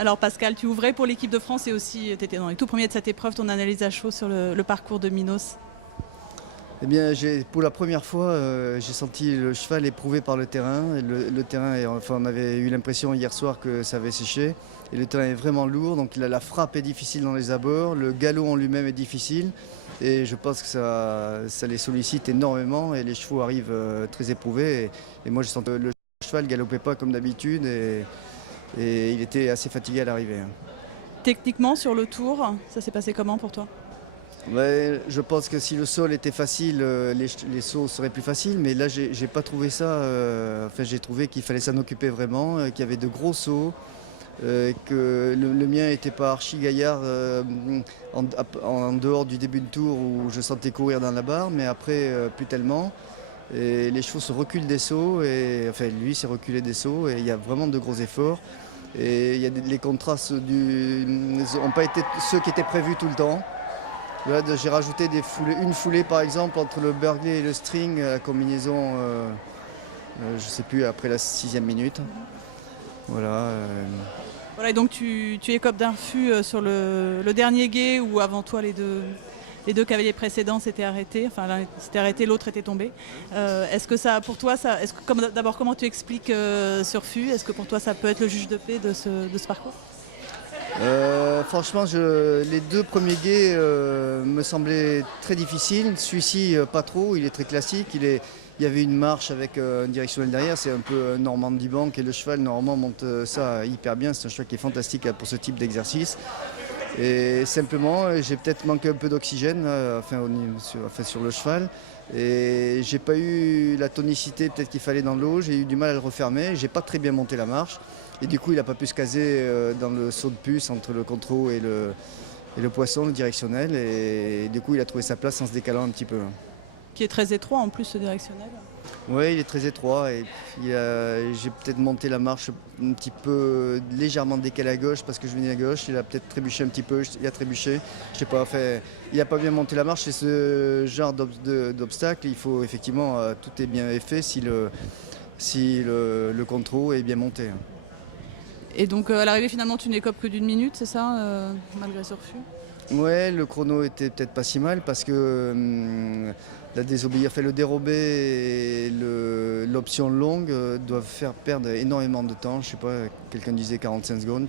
Alors Pascal, tu ouvrais pour l'équipe de France et aussi tu étais dans les tout premiers de cette épreuve, ton analyse à chaud sur le parcours de Minos. Eh bien, pour la première fois, j'ai senti le cheval éprouvé par le terrain. Et le terrain, enfin, on avait eu l'impression hier soir que ça avait séché. Et le terrain est vraiment lourd, donc la frappe est difficile dans les abords. Le galop en lui-même est difficile. Et je pense que ça les sollicite énormément. Et les chevaux arrivent très éprouvés. Et moi, je sens que le cheval ne galopait pas comme d'habitude. Et il était assez fatigué à l'arrivée. Techniquement, sur le tour, ça s'est passé comment pour toi? Ouais, je pense que si le sol était facile, les sauts seraient plus faciles, mais là j'ai pas trouvé ça. Enfin, j'ai trouvé qu'il fallait s'en occuper vraiment, qu'il y avait de gros sauts, que le mien n'était pas archi gaillard en dehors du début de tour où je sentais courir dans la barre, mais après plus tellement. Et les chevaux se reculent des sauts, et enfin lui s'est reculé des sauts, et il y a vraiment de gros efforts. Et il y a les contrastes n'ont pas été ceux qui étaient prévus tout le temps. Là, j'ai rajouté une foulée par exemple entre le Burghley et le String, la combinaison, je ne sais plus, après la 6e minute. Voilà. Voilà, et donc tu écopes d'un fût sur le dernier gué où avant toi les deux cavaliers précédents s'étaient arrêtés, enfin l'un s'était arrêté, l'autre était tombé. Est-ce que ça, pour toi, d'abord comment tu expliques ce refus? Est-ce que pour toi ça peut être le juge de paix de ce parcours? Franchement, les deux premiers gués me semblaient très difficiles. Celui-ci, pas trop, il est très classique. Il y avait une marche avec un directionnel derrière, c'est un peu Normandie Bank, et le cheval normalement monte ça hyper bien. C'est un cheval qui est fantastique pour ce type d'exercice. Et simplement, j'ai peut-être manqué un peu d'oxygène sur le cheval. Et j'ai pas eu la tonicité peut-être qu'il fallait dans l'eau. J'ai eu du mal à le refermer. J'ai pas très bien monté la marche. Et du coup, il n'a pas pu se caser dans le saut de puce entre le contrôle et le poisson, le directionnel. Et du coup, il a trouvé sa place en se décalant un petit peu. Qui est très étroit en plus, ce directionnel. Oui, il est très étroit. Et j'ai peut-être monté la marche un petit peu légèrement décalée à gauche parce que je venais à gauche. Il a peut-être trébuché un petit peu. Il a trébuché. Je sais pas. Enfin, il n'a pas bien monté la marche. C'est ce genre d'obstacle. Il faut effectivement, tout est bien fait si le contrôle est bien monté. Et donc à l'arrivée finalement tu n'écopes que d'une minute, c'est ça, malgré ce refus? Ouais, le chrono était peut-être pas si mal parce que le dérobé et l'option longue doivent faire perdre énormément de temps. Je sais pas, quelqu'un disait 45 secondes.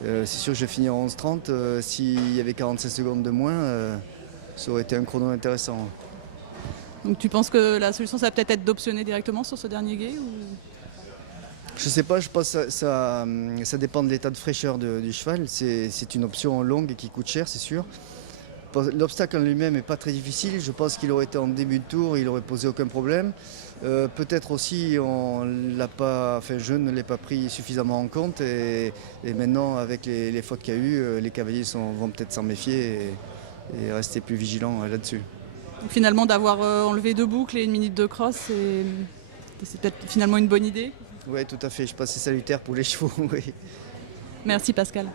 C'est sûr que je finis en 11:30. S'il y avait 45 secondes de moins, ça aurait été un chrono intéressant. Donc tu penses que la solution ça va peut-être être d'optionner directement sur ce dernier gué ou... Je sais pas, je pense que ça dépend de l'état de fraîcheur du cheval. C'est une option longue et qui coûte cher, c'est sûr. L'obstacle en lui-même n'est pas très difficile. Je pense qu'il aurait été en début de tour, il n'aurait posé aucun problème. Peut-être aussi, je ne l'ai pas pris suffisamment en compte. Et maintenant, avec les fautes qu'il y a eu, les cavaliers vont peut-être s'en méfier et rester plus vigilants là-dessus. Donc, finalement, d'avoir enlevé 2 boucles et 1 minute de cross, c'est peut-être finalement une bonne idée. Oui, tout à fait. Je pense que c'est salutaire pour les chevaux. Oui. Merci Pascal.